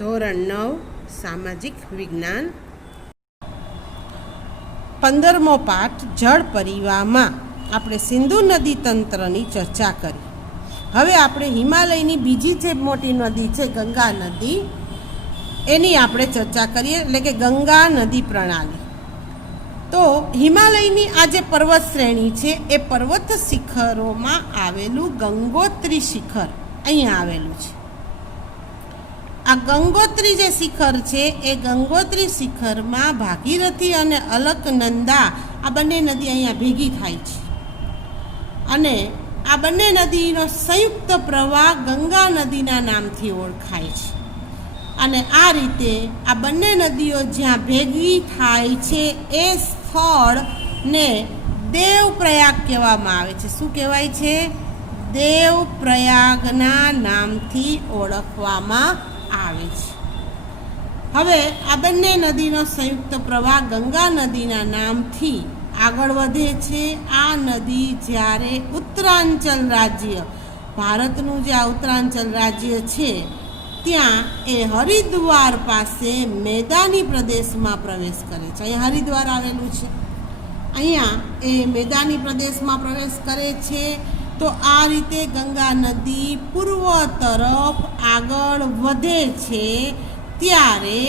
ધોરણ 9 સામાજિક વિજ્ઞાન 15મો પાઠ જળ પરિવાહમાં આપણે સિંધુ નદી તંત્રની ચર્ચા કરી. હવે આપણે હિમાલયની બીજી જે મોટી નદી છે ગંગા નદી, એની આપણે ચર્ચા કરીએ, એટલે કે ગંગા નદી પ્રણાલી. તો હિમાલયની આ જે પર્વત શ્રેણી છે એ પર્વત શિખરોમાં આવેલું ગંગોત્રી શિખર અહીંયા આવેલું છે. આ ગંગોત્રી જે શિખર છે એ ગંગોત્રી શિખરમાં ભાગીરથી અને અલકનંદા આ બંને નદી અહીંયા ભેગી થાય છે અને આ બંને નદીનો સંયુક્ત પ્રવાહ ગંગા નદીના નામથી ઓળખાય છે. અને આ રીતે આ બંને નદીઓ જ્યાં ભેગી થાય છે એ સ્થળને દેવપ્રયાગ કહેવામાં આવે છે. શું કહેવાય છે? દેવપ્રયાગના નામથી ઓળખવામાં આવે છે. હવે આ બંને નદીનો સંયુક્ત પ્રવાહ ગંગા નદીના નામથી આગળ વધે છે. આ નદી જ્યારે ઉત્તરાંચલ રાજ્ય, ભારતનું જે આ ઉત્તરાંચલ રાજ્ય છે ત્યાં એ હરિદ્વાર પાસે મેદાની પ્રદેશમાં પ્રવેશ કરે છે. અહીંયા હરિદ્વાર આવેલું છે, અહીંયા એ મેદાની પ્રદેશમાં પ્રવેશ કરે છે. તો આ રીતે ગંગા નદી પૂર્વ તરફ આગળ વધે છે ત્યારે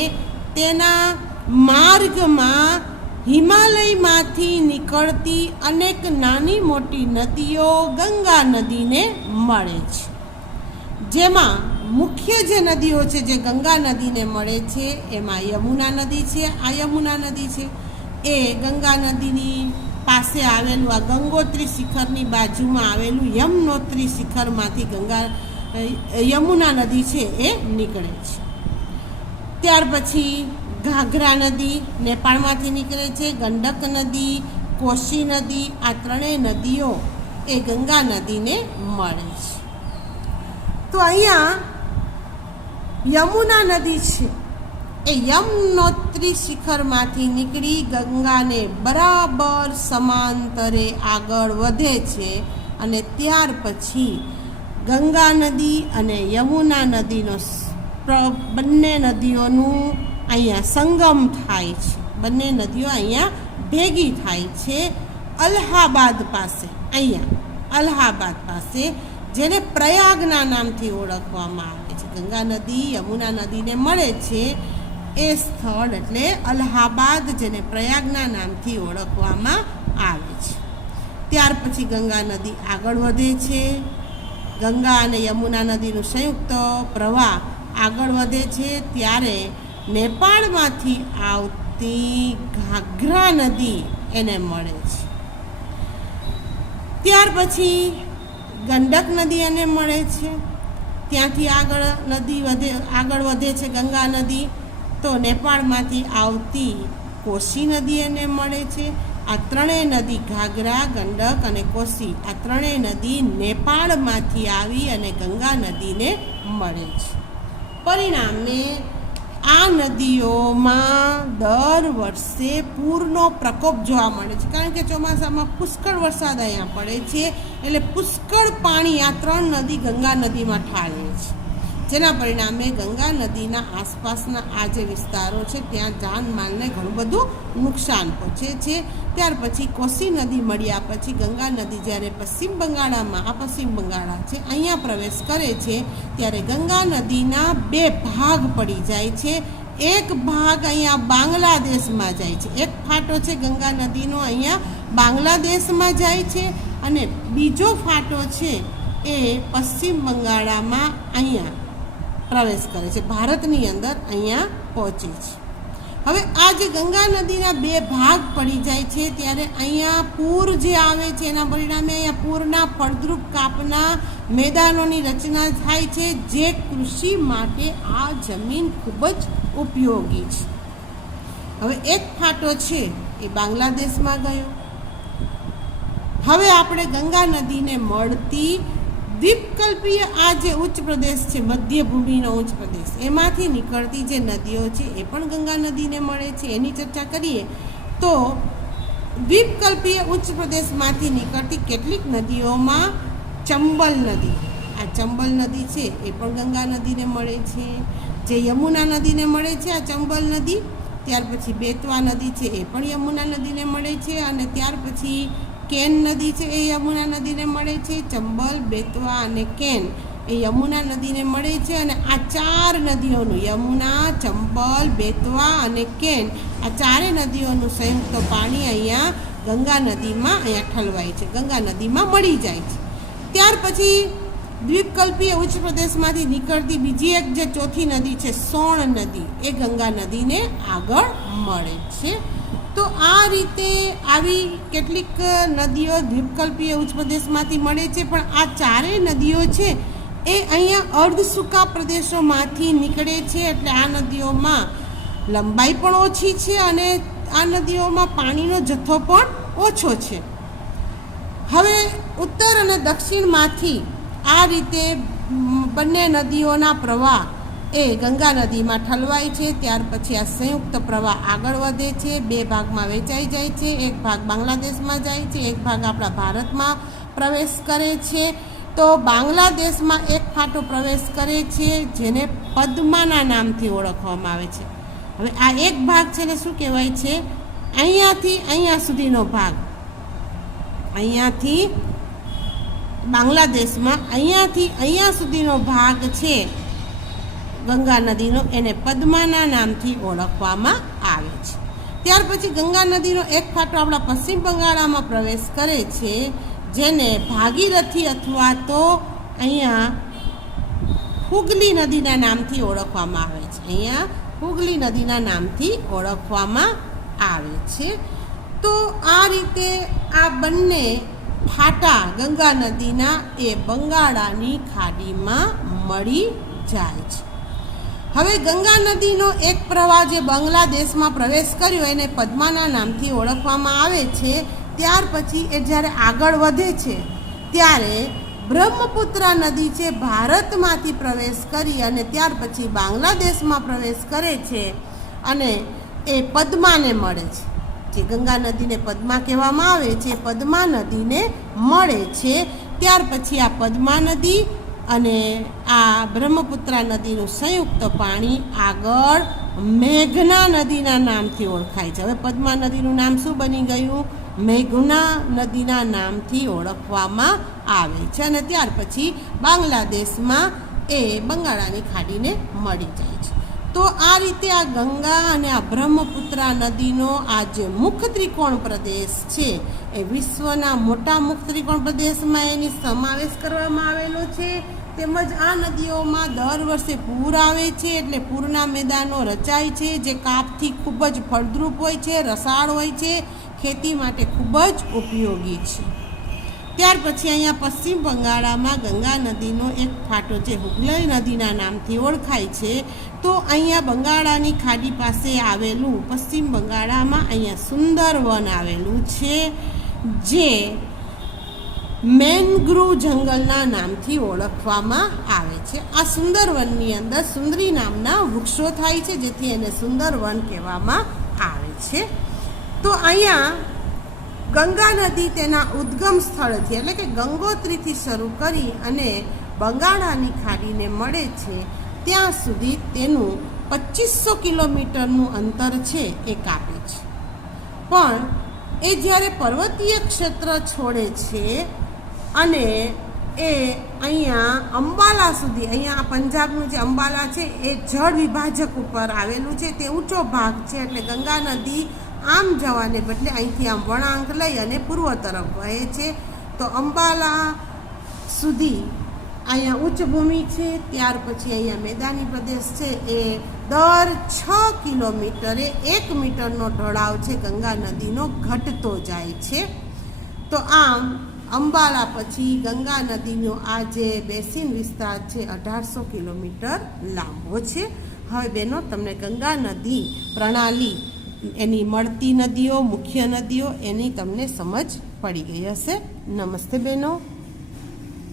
તેના માર્ગમાં હિમાલયમાંથી નીકળતી અનેક નાની મોટી નદીઓ ગંગા નદીને મળે છે. જેમાં મુખ્ય જે નદીઓ છે જે ગંગા નદીને મળે છે એમાં યમુના નદી છે. આ યમુના નદી છે એ ગંગા નદીની પાસે આવેલું આ ગંગોત્રી શિખરની બાજુમાં આવેલું યમનોત્રી શિખરમાંથી યમુના નદી છે એ નીકળે છે. ત્યાર પછી ઘાઘરા નદી નેપાળમાંથી નીકળે છે. ગંડક નદી, કોશી નદી, આ ત્રણેય નદીઓ એ ગંગા નદીને મળે છે. તો અહીંયા યમુના નદી છે એ યમનોત્રી શિખરમાંથી નીકળી ગંગાને બરાબર સમાંતરે આગળ વધે છે અને ત્યાર પછી ગંગા નદી અને યમુના નદીનો બંને નદીઓનું અહીંયા સંગમ થાય છે. બંને નદીઓ અહીંયા ભેગી થાય છે અલ્હાબાદ પાસે. અહીંયા અલ્હાબાદ પાસે, જેને પ્રયાગના નામથી ઓળખવામાં આવે છે. ગંગા નદી યમુના નદીને મળે છે એ સ્થળ એટલે અલ્હાબાદ, જેને પ્રયાગના નામથી ઓળખવામાં આવે છે. ત્યાર પછી ગંગા નદી આગળ વધે છે. ગંગા અને યમુના નદીનું સંયુક્ત પ્રવાહ આગળ વધે છે ત્યારે નેપાળમાંથી આવતી ઘાઘરા નદી એને મળે છે. ત્યાર પછી ગંડક નદી એને મળે છે. ત્યાંથી આગળ વધે છે ગંગા નદી તો નેપાળમાંથી આવતી કોશી નદી એને મળે છે. આ ત્રણેય નદી ઘાઘરા, ગંડક અને કોશી, આ ત્રણેય નદી નેપાળમાંથી આવી અને ગંગા નદીને મળે છે. પરિણામે આ નદીઓમાં દર વર્ષે પૂરનો પ્રકોપ જોવા મળે છે, કારણ કે ચોમાસામાં પુષ્કળ વરસાદ અહીંયા પડે છે એટલે પુષ્કળ પાણી આ ત્રણ નદી ગંગા નદીમાં ઠાલવે છે. જેના પરિણામે ગંગા નદીના આસપાસના આ જે વિસ્તારો છે ત્યાં જાનમાલને ઘણું બધું નુકસાન પહોંચે છે. ત્યાર પછી કોશી નદી મળ્યા પછી ગંગા નદી જ્યારે પશ્ચિમ બંગાળા છે અહીંયા પ્રવેશ કરે છે ત્યારે ગંગા નદીના બે ભાગ પડી જાય છે. એક ભાગ અહીંયા બાંગ્લાદેશમાં જાય છે, એક ફાટો છે ગંગા નદીનો અહીંયા બાંગ્લાદેશમાં જાય છે અને બીજો ફાટો છે એ પશ્ચિમ બંગાળમાં અહીંયા પ્રવેશ કરે છે, ભારતની અંદર અહીંયા પહોંચે છે. હવે આ જે ગંગા નદીના બે ભાગ પડી જાય છે ત્યારે અહીંયા પૂર જે આવે છે એના પરિણામે અહીંયા પૂરના ફળદ્રુપ કાપના મેદાનોની રચના થાય છે, જે કૃષિ માટે આ જમીન ખૂબ જ ઉપયોગી છે. હવે એક ફાટો છે એ બાંગ્લાદેશમાં ગયો. હવે આપણે ગંગા નદીને મળતી દ્વીપકલ્પીય આ જે ઉચ્ચ પ્રદેશ છે, મધ્ય ભૂમિનો ઉચ્ચ પ્રદેશ, એમાંથી નીકળતી જે નદીઓ છે એ પણ ગંગા નદીને મળે છે. એની ચર્ચા કરીએ તો દ્વીપકલ્પીય ઉચ્ચ પ્રદેશમાંથી નીકળતી કેટલીક નદીઓમાં ચંબલ નદી, આ ચંબલ નદી છે એ પણ ગંગા નદીને મળે છે. જે યમુના નદીને મળે છે આ ચંબલ નદી, ત્યાર પછી બેતવા નદી છે એ પણ યમુના નદીને મળે છે, અને ત્યાર પછી કેન નદી છે એ યમુના નદીને મળે છે. ચંબલ, બેતવા અને કેન એ યમુના નદીને મળે છે. અને આ 4 નદીઓનું, યમુના, ચંબલ, બેતવા અને કેન, આ 4 નદીઓનું સંયુક્ત પાણી અહીંયા ગંગા નદીમાં અહીંયા ઠલવાય છે, ગંગા નદીમાં મળી જાય છે. ત્યાર પછી દ્વીપકલ્પીય ઉચ્ચ પ્રદેશમાંથી નીકળતી બીજી એક જે ચોથી નદી છે સોણ નદી, એ ગંગા નદીને આગળ મળે છે. તો આ રીતે આવી કેટલીક નદીઓ દ્વીપકલ્પીય ઉચ્ચ પ્રદેશમાંથી મળે છે. પણ આ 4 નદીઓ છે એ અહીંયા અર્ધ સૂકા પ્રદેશોમાંથી નીકળે છે, એટલે આ નદીઓમાં લંબાઈ પણ ઓછી છે અને આ નદીઓમાં પાણીનો જથ્થો પણ ઓછો છે. હવે ઉત્તર અને દક્ષિણમાંથી આ રીતે બંને નદીઓના પ્રવાહ એ ગંગા નદીમાં ઠલવાય છે. ત્યાર પછી આ સંયુક્ત પ્રવાહ આગળ વધે છે, 2 ભાગમાં વેચાઈ જાય છે. એક ભાગ બાંગ્લાદેશમાં જાય છે, એક ભાગ આપણા ભારતમાં પ્રવેશ કરે છે. તો બાંગ્લાદેશમાં એક ફાંટો પ્રવેશ કરે છે જેને પદ્માના નામથી ઓળખવામાં આવે છે. હવે આ એક ભાગ છે ને શું કહેવાય છે, અહીંયાથી અહીંયા સુધીનો ભાગ, અહીંયાથી બાંગ્લાદેશમાં અહીંયાથી અહીંયા સુધીનો ભાગ છે ગંગા નદીનો, એને પદ્માના નામથી ઓળખવામાં આવે છે. ત્યાર પછી ગંગા નદીનો એક ફાંટો આપણા પશ્ચિમ બંગાળમાં પ્રવેશ કરે છે, જેને ભાગીરથી અથવા તો અહીંયા હુગલી નદીના નામથી ઓળખવામાં આવે છે. અહીંયા હુગલી નદીના નામથી ઓળખવામાં આવે છે. તો આ રીતે આ બંને ફાટા ગંગા નદીના એ બંગાળાની ખાડીમાં મળી જાય છે. હવે ગંગા નદીનો એક પ્રવાહ જે બાંગ્લાદેશમાં પ્રવેશ કર્યો એને પદ્માના નામથી ઓળખવામાં આવે છે. ત્યાર પછી એ જ્યારે આગળ વધે છે ત્યારે બ્રહ્મપુત્રા નદી છે ભારતમાંથી પ્રવેશ કરી અને ત્યાર પછી બાંગ્લાદેશમાં પ્રવેશ કરે છે અને એ પદ્માને મળે છે. જે ગંગા નદીને પદ્મા કહેવામાં આવે છે, પદ્મા નદીને મળે છે. ત્યાર પછી આ પદ્મા નદી અને આ બ્રહ્મપુત્રા નદીનું સંયુક્ત પાણી આગળ મેઘના નદીના નામથી ઓળખાય છે. હવે પદ્મા નદીનું નામ શું બની ગયું, મેઘના નદીના નામથી ઓળખવામાં આવે છે. અને ત્યાર પછી બાંગ્લાદેશમાં એ બંગાળાની ખાડીને મળી જાય છે. તો આ રીતે આ ગંગા અને આ બ્રહ્મપુત્રા નદીનો આ જે મુખ ત્રિકોણ પ્રદેશ છે એ વિશ્વના મોટા મુખ ત્રિકોણ પ્રદેશમાં એની સમાવેશ કરવામાં આવેલો છે. તેમજ આ નદીઓમાં દર વર્ષે પૂર આવે છે, એટલે પૂરના મેદાનો રચાય છે, જે કાપથી ખૂબ જ ફળદ્રુપ હોય છે, રસાળ હોય છે, ખેતી માટે ખૂબ જ ઉપયોગી છે. ત્યાર પછી અહીંયા પશ્ચિમ બંગાળમાં ગંગા નદીનો એક ફાંટો જે હુગલી નદીના નામથી ઓળખાય છે. તો અહીંયા બંગાળાની ખાડી પાસે આવેલું પશ્ચિમ બંગાળમાં અહીંયા સુંદર વન આવેલું છે, જે મેનગ્રુવ જંગલના નામથી ઓળખવામાં આવે છે. આ સુંદર વનની અંદર સુંદરી નામના વૃક્ષો થાય છે, જેથી એને સુંદર વન કહેવામાં આવે છે. તો અહીંયા ગંગા નદી તેના ઉદ્ગમ સ્થળથી એટલે કે ગંગોત્રીથી શરૂ કરી અને બંગાળાની ખાડીને મળે છે ત્યાં સુધી તેનું 2500 કિલોમીટરનું અંતર છે એ કાપે છે. પણ એ જ્યારે પર્વતીય ક્ષેત્ર છોડે છે અને એ અહીંયા અંબાલા સુધી, અહીંયા પંજાબનું જે અંબાલા છે એ જળ વિભાજક ઉપર આવેલું છે, તે ઊંચો ભાગ છે, એટલે ગંગા નદી આમ જવાને બદલે અહીંથી આમ વળાંક લઈ અને પૂર્વ તરફ વહે છે. તો અંબાલા સુધી અહીંયા ઉચ્ચ ભૂમિ છે. ત્યાર પછી અહીંયા મેદાની પ્રદેશ છે. એ દર 6 કિલોમીટરે 1 મીટરનો ઢોળાવ છે ગંગા નદીનો ઘટતો જાય છે. તો આમ અંબાલા પછી ગંગા નદીનો આ જે બેસિન વિસ્તાર છે 1800 કિલોમીટર લાંબો છે. હવે બહેનો, તમને ગંગા નદી પ્રણાલી, એની મળતી નદીઓ, મુખ્ય નદીઓ, એની તમને સમજ પડી ગઈ હશે. નમસ્તે બહેનો.